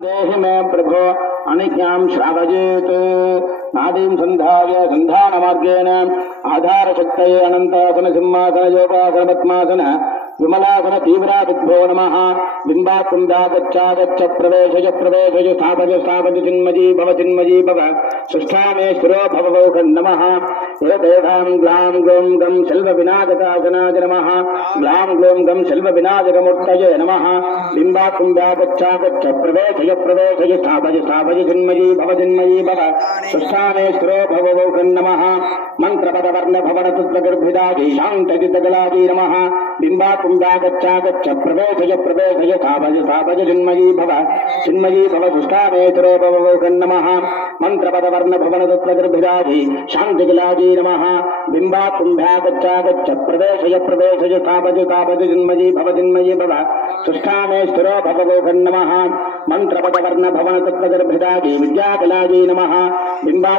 देहि मे प्रभो अनिज्ञां श्रावयेत् नादीं सन्धाय सन्धानमार्गेण आधारशक्तये अनन्तासन सिंहासन योगासन पद्मासन विमलासन तीव्रादिभ्यो नमः बिम्बाकुण्डागच्छ प्रवेशज स्थापज स्थापज चिन्मयी भव सुष्ठामे स्थिरो भववौख नमः एतेषां ग्लां ग्लौं गं शल्वविनाशकासनाय नमः ग्लां ग्लौं गं शल्वविनाशकमूर्तये नमः बिम्बाकुण्डागच्छ प्रवेशज स्थापज चिन्मयी भव सुष्ठामे स्थिरो भववौख नमः मंत्रपदवर्ण भवन तत्त्वगर्भिदागी शान्तचित्तकलागी नमः बिम्बाकुण्डागच्छ प्रवेशज स्थापज चिन्मयी भव सुष्ठामे स्थिरो भववौख नमः मंत्रपदवर्ण भवन तत्त्वगर्भिदागी शान्तिकलागी नमः बिम्बाकुण्डागच्छ प्रवेशज स्थापज चिन्मयी भव सुष्ठामे स्थिरो भववौख नमः मंत्रपदवर्ण भवन तत्त्वगर्भिदागी विद्याकलागी नमः बिम्बा